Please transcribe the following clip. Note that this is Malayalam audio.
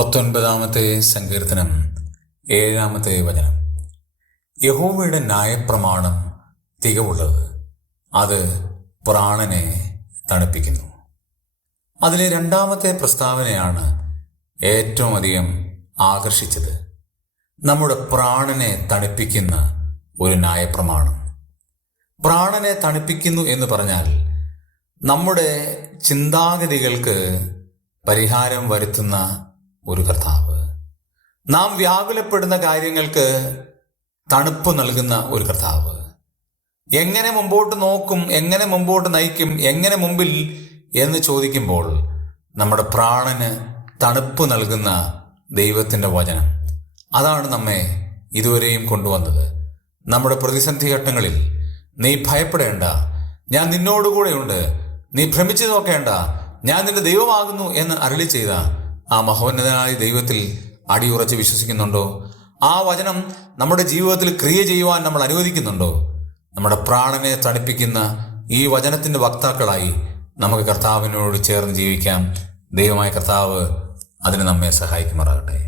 19-ാമത്തെ സങ്കീർത്തനം 7-ാമത്തെ വചനം. യഹോവയുടെ ന്യായപ്രമാണം തികവുള്ളത്, അത് പ്രാണനെ തണുപ്പിക്കുന്നു. അതിലെ 2-ാമത്തെ പ്രസ്താവനയാണ് ഏറ്റവും അധികം ആകർഷിച്ചത്. നമ്മുടെ പ്രാണനെ തണുപ്പിക്കുന്ന ഒരു ന്യായപ്രമാണം. പ്രാണനെ തണുപ്പിക്കുന്നു എന്ന് പറഞ്ഞാൽ നമ്മുടെ ചിന്താഗതികൾക്ക് പരിഹാരം വരുത്തുന്ന ഒരു കർത്താവ്, നാം വ്യാകുലപ്പെടുന്ന കാര്യങ്ങൾക്ക് തണുപ്പ് നൽകുന്ന ഒരു കർത്താവ്, എങ്ങനെ മുമ്പോട്ട് നോക്കും, എങ്ങനെ മുമ്പോട്ട് നയിക്കും, എങ്ങനെ മുമ്പിൽ എന്ന് ചോദിക്കുമ്പോൾ നമ്മുടെ പ്രാണന് തണുപ്പ് നൽകുന്ന ദൈവത്തിൻ്റെ വചനം, അതാണ് നമ്മെ ഇതുവരെയും കൊണ്ടുവന്നത്. നമ്മുടെ പ്രതിസന്ധി ഘട്ടങ്ങളിൽ നീ ഭയപ്പെടേണ്ട, ഞാൻ നിന്നോടുകൂടെയുണ്ട്, നീ ഭ്രമിച്ചു നോക്കേണ്ട, ഞാൻ നിന്റെ ദൈവമാകുന്നു എന്ന് അരുളി ചെയ്ത ആ മഹോന്നതനായ ദൈവത്തിൽ അടിയുറച്ച് വിശ്വസിക്കുന്നുണ്ടോ? ആ വചനം നമ്മുടെ ജീവിതത്തിൽ ക്രിയ ചെയ്യുവാൻ നമ്മൾ അനുവദിക്കുന്നുണ്ടോ? നമ്മുടെ പ്രാണനെ തണുപ്പിക്കുന്ന ഈ വചനത്തിന്റെ വക്താക്കളായി നമുക്ക് കർത്താവിനോട് ചേർന്ന് ജീവിക്കാം. ദൈവമായ കർത്താവ് അതിന് നമ്മെ സഹായിക്കുമാറാകട്ടെ.